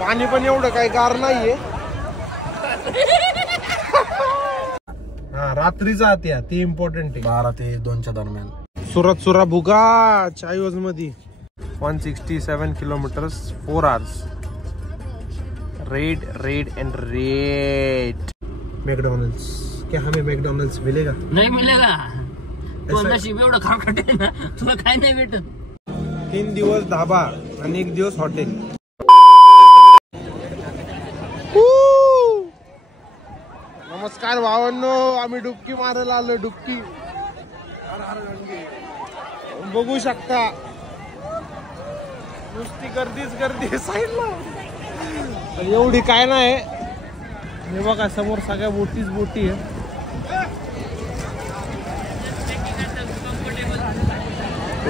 पाणी पण एवढं काही गार नाहीये. हा रात्रीचा आत्या ते इम्पॉर्टंट आहे. 12 ते 2च्या दरम्यान. सुरा भुगा चायवज मध्ये 167 kilometre 4 hours. Red end red. McDonald's. क्या हमें मैकडॉनल्ड्स मिलेगा? नहीं मिलेगा. तू नशीब एवढं खामखट आहे ना, तुला काय नाही भेटत. 3 दिवस धाबा आणि 1 दिवस हॉटेल. नमस्कार भावांनो, आम्ही डुबकी मारायला आलो. डुबकी बघू शकता. नुसती गर्दी साईडला. एवढी काय नाही. हे बघा समोर सगळ्या बोटी आहे.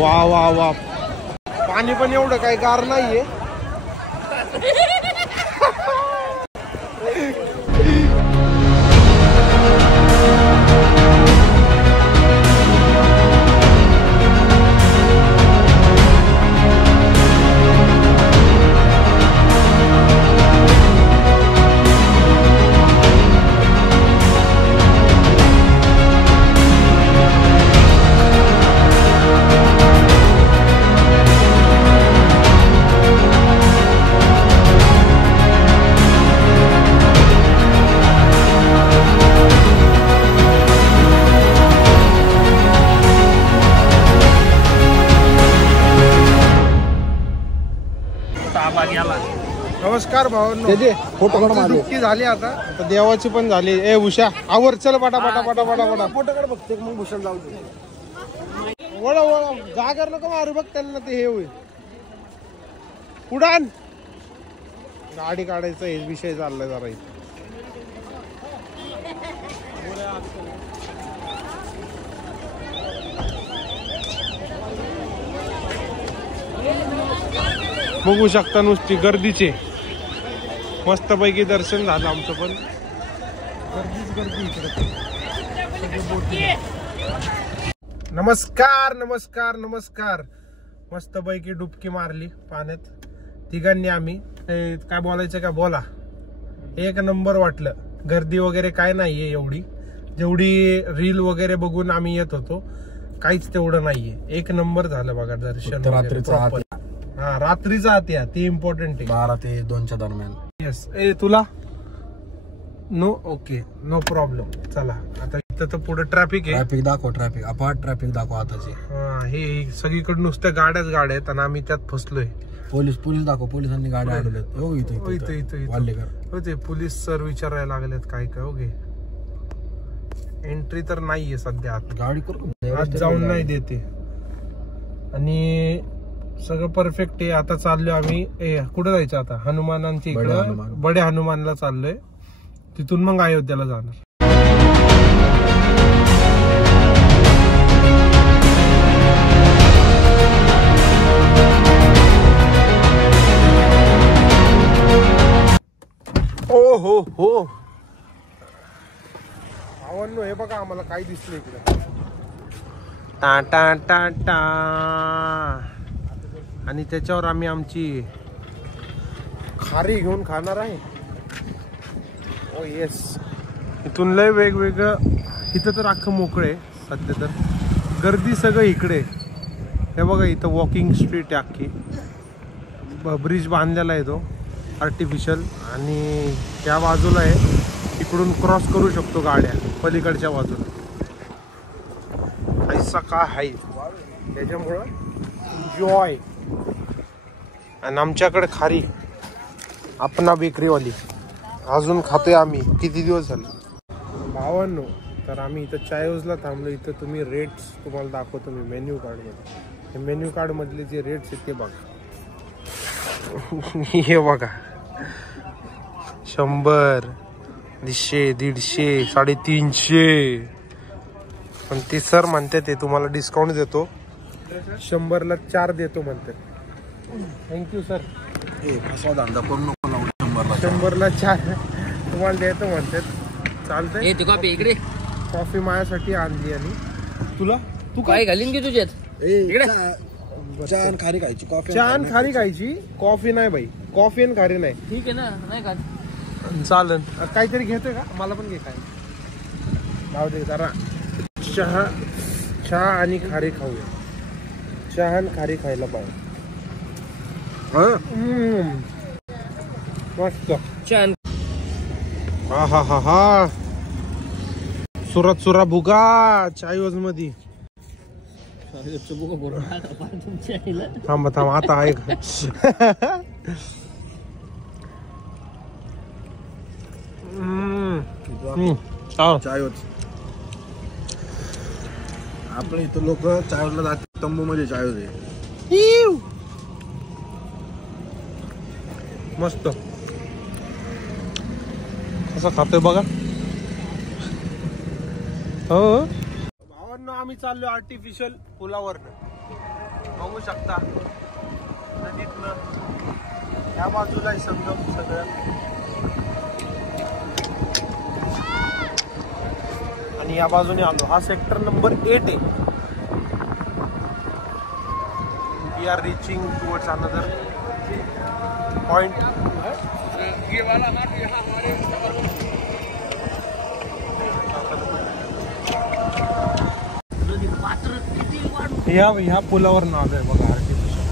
वा पाणी पण एवढं काही गार नाहीये. नमस्कार भावांनो. डुबकी झाली आता देवाची पण झाली. ए उषा आवर चल पटा फोटो काढ बघते मग भूषण जाऊ दे. वळ जागर नको मारू बघ त्यांना ते हे होईल. उडान गाडी काढायचा हे विषय चाललाय जरा इथे. बघू शकता नुसती गर्दीचे. मस्त पैकी दर्शन झालं आमचं पण. गर्दी इकडे. नमस्कार. मस्त पैकी डुबकी मारली पाण्यात तिघांनी आम्ही. काय बोलायचं का बोला. 1 नंबर वाटलं. गर्दी वगैरे काय नाहीये एवढी. जेवढी रील वगैरे बघून आम्ही येत होतो काहीच तेवढं नाहीये. 1 नंबर झालं बघा दर्शन. रात्रीचा आत्या ते इम्पॉर्टंट आहे. 12 ते 2च्या दरम्यान. येस. तुला नो. Okay no problem. चला आता इथं तर पुढे ट्रॅफिक आहे. ट्रॅफिक अपार्ट ट्रॅफिक दाखव आताची. हे सगळीकडे नुसत्या गाड्याच आहेत आणि आम्ही त्यात फसलोय. पोलीस दाखव. पोलिसांनी गाड्या अडवल्यात. इथे पोलीस सर विचारायला लागलेत काय ओके. एंट्री तर नाहीये सध्या. गाडी आत जाऊन नाही देते. आणि सगळं परफेक्ट आहे. आता चाललोय आम्ही. कुठे जायचं आता? हनुमानांच्या इकडं बड्या हनुमानला चाललोय. तिथून मग अयोध्याला जाणार. हो भावांनो हे बघा आम्हाला काय दिसलं इकडे. टा आणि त्याच्यावर आम्ही आमची खारी घेऊन खाणार आहे. ओ येस. इथून लय वेगवेगळं. इथं तर अख्खं मोकळे सध्या तर. गर्दी सगळं इकडे. हे बघा इथं वॉकिंग स्ट्रीट आहे अख्खी. ब्रिज बांधलेला आहे तो आर्टिफिशियल. आणि त्या बाजूला आहे. इकडून क्रॉस करू शकतो गाड्या पलीकडच्या बाजूला. ऐसा का आहे त्याच्यामुळं एन्जॉय. आणि आमच्याकडे खारी आपणा बेकरीवाली अजून खातोय आम्ही. किती दिवस झाले भावांनो. तर आम्ही इथं चायवजला थांबलो. इथं तुम्ही रेट्स तुम्हाला दाखवतो मी मेन्यू कार्डमध्ये. हे मेन्यू कार्ड मधले जे रेट्स आहेत ते बघा. हे बघा 100, 150, 150, 350. पण ते सर म्हणते ते तुम्हाला डिस्काउंट देतो. 100ला 4 देतो म्हणतात. Thank you sir. धंदा करू नको. 100ला 4 तुम्हाला देतो म्हणतात. चालतंय. कॉफी इकडे. कॉफी माझ्यासाठी आणली. आणि तुला तू काय घालीन की तुझ्यात? चहा आणि खारी खायची, कॉफी चहा आणि खारी खायची, कॉफी नाही भाई, कॉफी आणि खारी नाही. ठीक आहे ना, नाही का? चालन. काहीतरी घेतोय का? मला पण घे काय. जाऊ दे जरा. चहा आणि खारी खाऊया. चहा आणि खारी खायला पाहिजे. मस्त. छान. हा हा हा हा. सुरत सुरा भुगा चायवज मध्ये. थांब थांब आता आहे का? चाय होत. आपण इथं लोक चायवरला जाते, तंबू मध्ये चाय होते. मस्त. कसं खातोय बघा. हो भावांनो, आम्ही चाललोय आर्टिफिशियल पुलावर. बघू शकता नदीतनं या बाजूला संगम सगळं, आणि या बाजूने आलो. हा सेक्टर नंबर 8 आहे. We are reaching towards another point. ह्या पुलावर नाव आहे बघा आर्टिफिशियल.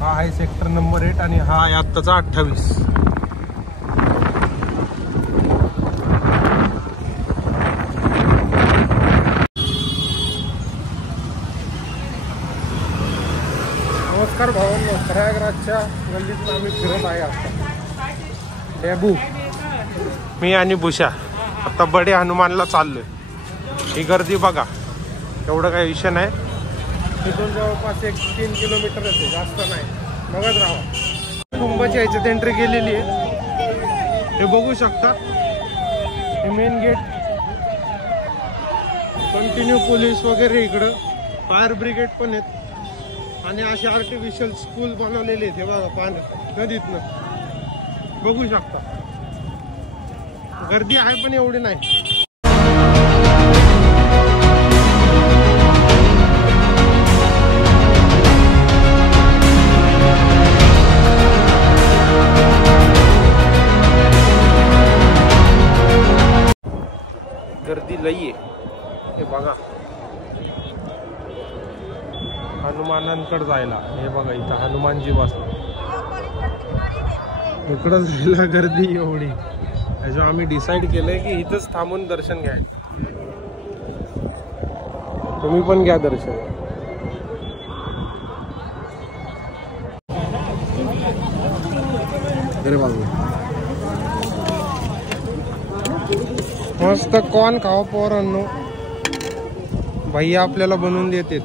हा आहे सेक्टर नंबर 8 आणि हा आहे आत्ताचा 28. नमस्कार भावांनो, प्रयागराजच्या गल्लीत आम्ही फिरत आहे आता. डेबू, मी आणि बुशा आता बडे हनुमानला चाललोय. ही गर्दी बघा, एवढं काही विषय नाही. तिथून जवळपास 1-3 किलोमीटर असेल, जास्त नाही. बघत राहा. कुंभची ह्याच्यात एंट्री केलेली आहे. हे बघू शकता, हे मेन गेट. कंटिन्यू पोलीस वगैरे इकडं, फायर ब्रिगेड पण आहेत. आणि असे आर्टिफिशियल स्कूल बनवलेले आहेत. हे बघा पाण्यात नदीतनं बघू शकता. गर्दी आहे पण एवढी नाही. गर्दी लई आहे. हे बघा, हनुमानांकडे जायला. हे बघा इथं हनुमानजी बसला. इकडं जायला गर्दी एवढी. त्याच्यावर आम्ही डिसाईड केलंय की इथंच थांबून दर्शन घ्या. तुम्ही पण घ्या दर्शन. मस्त कॉर्न खावा पोरांनो. भैया आपल्याला बनवून देते.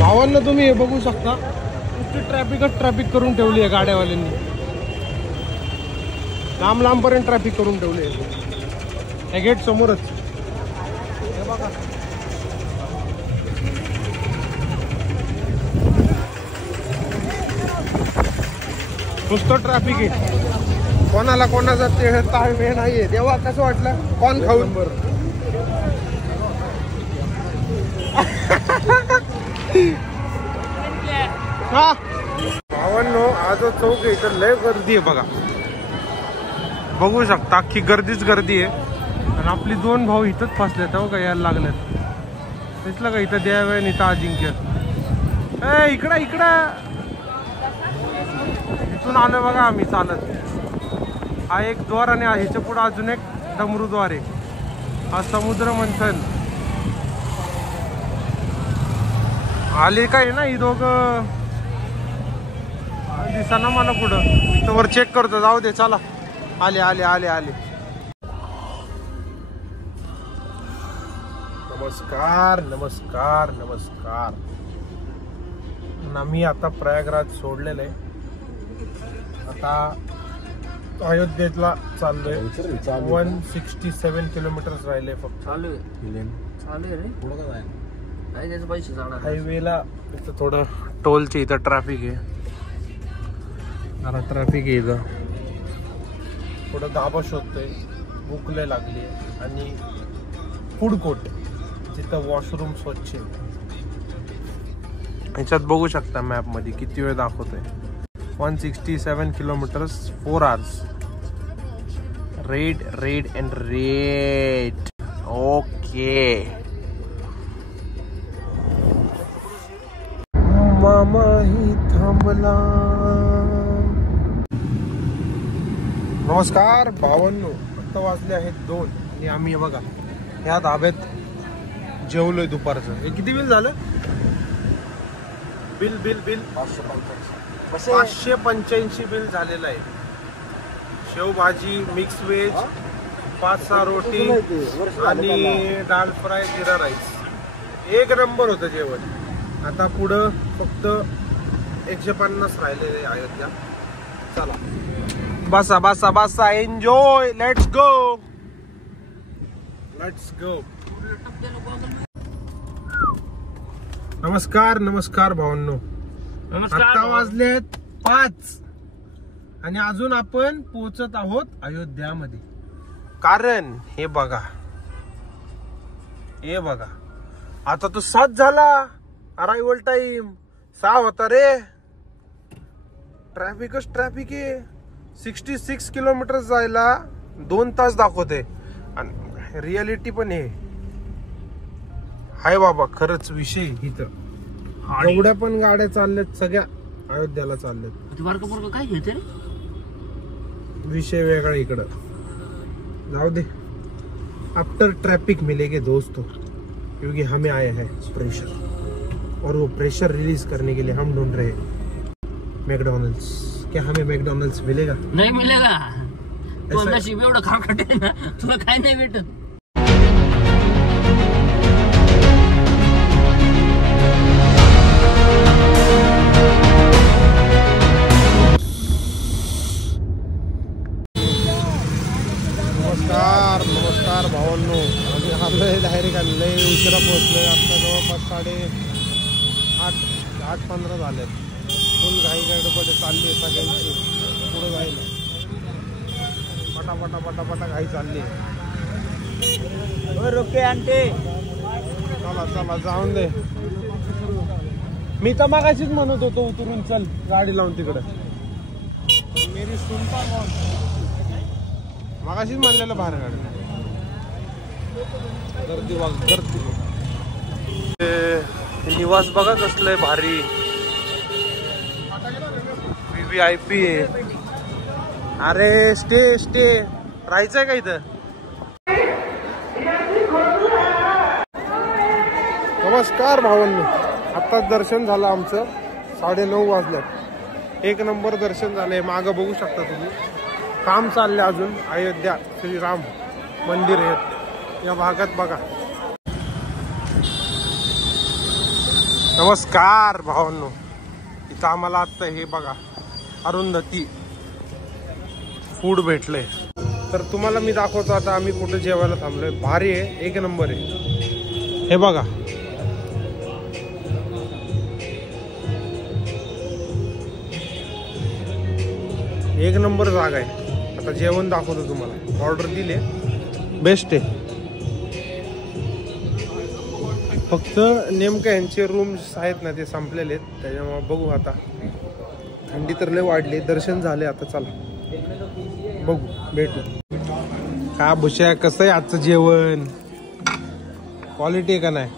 भावांना तुम्ही हे बघू शकता, ट्रॅफिक करून ठेवली आहे गाड्यावाल्यांनी. लांब लांब पर्यंत ट्रॅफिक करून ठेवली आहे. या गेट समोरच हे बघा. नुसतं ट्रॅफिक आहे. कोणाला कोणाचा ते ताळमेळ नाहीये. तेव्हा कसं वाटलं कॉर्न खाऊन. हा भावांनो, आज चौक आहे इथं लय गर्दी आहे बघा. बघू शकता अख्खी गर्दीच गर्दी आहे. आणि आपली 2 भाऊ इथंच फसलेत. हो का, यायला लागलेत. दिसलं का इथं द्यावे आणि इथं अजिंक्य. इकडं इथून आलोय बघा आम्ही चालत. हा एक द्वार आणि ह्याच्या पुढे अजून एक डमरूद्वार आहे. हा समुद्र मंथन. आले काय ना ही दोघं दिसाना मला पुढं. इथं वर चेक करतो. जाऊ दे, चला. आले आले आले आले. नमस्कार नमस्कार नमस्कार. आम्ही आता प्रयागराज सोडलेलं आहे. आता अयोध्येला चाललोय. 167 किलोमीटर राहिले फक्त. चालू आहे रे. पुढं काय नाही त्याचे पैसे जाणार. हायवेला इथं थोडं टोलचे इथं ट्रॅफिक आहे. जरा ट्रॅफिक आहे इथं. पुढं धाबा शोधतोय, भूक लय लागली आहे आणि फूड कोर्ट जिथं वॉशरूम स्वच्छ आहे. ह्याच्यात बघू शकता मॅप मध्ये किती वेळ दाखवतोय. 167 kilometres 4 hours. Red red and red. Okay मामाही थांबला. नमस्कार भावांनो, आता वाजले आहेत 2 आणि आम्ही बघा ह्या धाब्यात जेवलोय दुपारचं. हे किती बिल झालं? बिल 585 बिल झालेलं आहे. शेवभाजी, मिक्स व्हेज, 5-6 रोटी आणि दाल फ्राय, जिरा राईस. एक नंबर होतं जेवण. आता पुढं फक्त 150 राहिलेले अयोध्या. चला बसा बसा बसा, एन्जॉय, लेट्स गो. नमस्कार नमस्कार भावांनो. आता वाजलेत 5 आणि अजून आपण पोहोचत आहोत अयोध्यामध्ये. कारण हे बघा आता तो 7 झाला. अरायवल टाइम 6 होता रे. ट्रॅफिकच ट्रॅफिक आहे. 66 किलोमीटर जायला 2 तास दाखवते आणि रियालिटी पण आहे. हाय बाबा, खरंच विषय इथं एवढ्या पण गाड्या चालल्यात, सगळ्या अयोध्याला चालल्यात. काय घेते विषय वेगळा इकडं. जाऊ दे, आफ्टर ट्रैफिक मिलेंगे दोस्तों, क्योंकि हमें आया है प्रेशर और वो प्रेशर रिलीज करने के लिए हम ढूंढ रहे हैं मैकडॉनल्ड्स. क्या हमें मैकडॉनल्ड्स मिलेगा? नाही मिलेगा. तू नशीब एवढं खारखट आहे ना, तुला काय नाही भेटत. नमस्कार भावांनो, आम्ही आलोय डायरेक्ट लय उशिरा पोहोचलोय. आता जवळपास 8:15 झालेत. फुल घाई गडबड चालली आहे सगळ्यांची पुढे जायला. पटापटा घाई चालली आहे. चला जाऊन दे. मी तर मागाशीच म्हणत होतो उतरून चल गाडी लावून तिकडे. मेरी सुनता मागाशीच म्हणलेलं बाहेर गाडी. गर्दी निवास बघा कसलंय भारी. VIP आहे. अरे स्टे राहायचंय का इथं? नमस्कार भावांनो, आत्ताच दर्शन झालं आमचं. 9:30 वाजल्यात. एक नंबर दर्शन झालंय. मागं बघू शकता तुम्ही, काम चाललंय अजून. अयोध्या श्रीराम मंदिर आहे या भागात बघा. नमस्कार भावांनो, इथं आम्हाला आता हे बघा अरुंधती फूड भेटलंय. तर तुम्हाला मी दाखवतो आता आम्ही कुठे जेवायला थांबलोय. भारी आहे, एक नंबर आहे. हे बघा एक नंबर जागा आहे. आता जेवण दाखवतो तुम्हाला. ऑर्डर दिले, बेस्ट आहे. फक्त नेमकं यांचे रूम्स आहेत ना ते संपलेले आहेत, त्याच्यामुळे बघू. आता थंडी तर लय वाढली. दर्शन झाले, आता चला बघू, भेटू. का भुशा, कसं आहे आजचं जेवण? क्वालिटी आहे का नाही?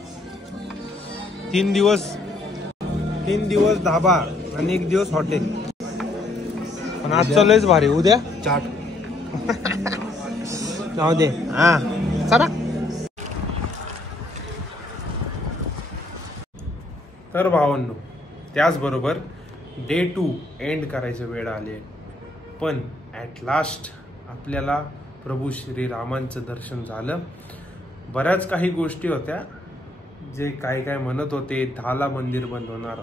3 दिवस धाबा आणि 1 दिवस हॉटेल. पण आजचं लयच भारी. उद्या चाट जाऊ दे. हा चला. तर भावांनो, त्याचबरोबर डे 2 एंड करायचं वेळ आले. पण ॲट लास्ट आपल्याला प्रभू श्रीरामांचं दर्शन झालं. बऱ्याच काही गोष्टी होत्या जे काय म्हणत होते. 10ला मंदिर बंद होणार,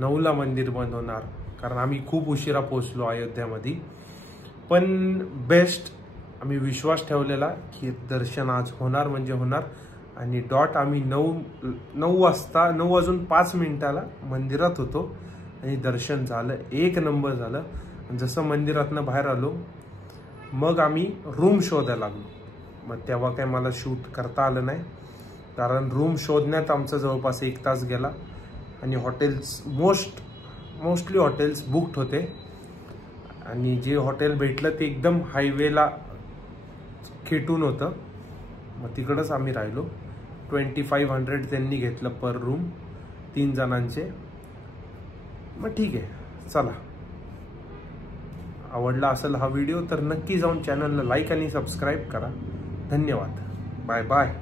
9ला मंदिर बंद होणार, कारण आम्ही खूप उशिरा पोहोचलो अयोध्यामध्ये. पण बेस्ट, आम्ही विश्वास ठेवलेला की दर्शन आज होणार म्हणजे होणार. आणि डॉट आम्ही 9:05 मंदिरात होतो आणि दर्शन झालं. एक नंबर झालं. जसं मंदिरातनं बाहेर आलो मग आम्ही रूम शोधायला लागलो. मग तेव्हा काय मला शूट करता आलं नाही, कारण रूम शोधण्यात आमचा जवळपास 1 तास गेला आणि हॉटेल्स मोस्टली हॉटेल्स बुक्ड होते. आणि जे हॉटेल भेटलं ते एकदम हायवेला खेटून होतं. मग तिकडंच आम्ही राहिलो. 2500 त्यांनी घेतलं पर रूम 3 जणांचे. मग ठीक आहे, चला. आवडला असेल हा व्हिडिओ तर नक्की जाऊन चॅनलला लाईक आणि सबस्क्राईब करा. धन्यवाद. Bye bye.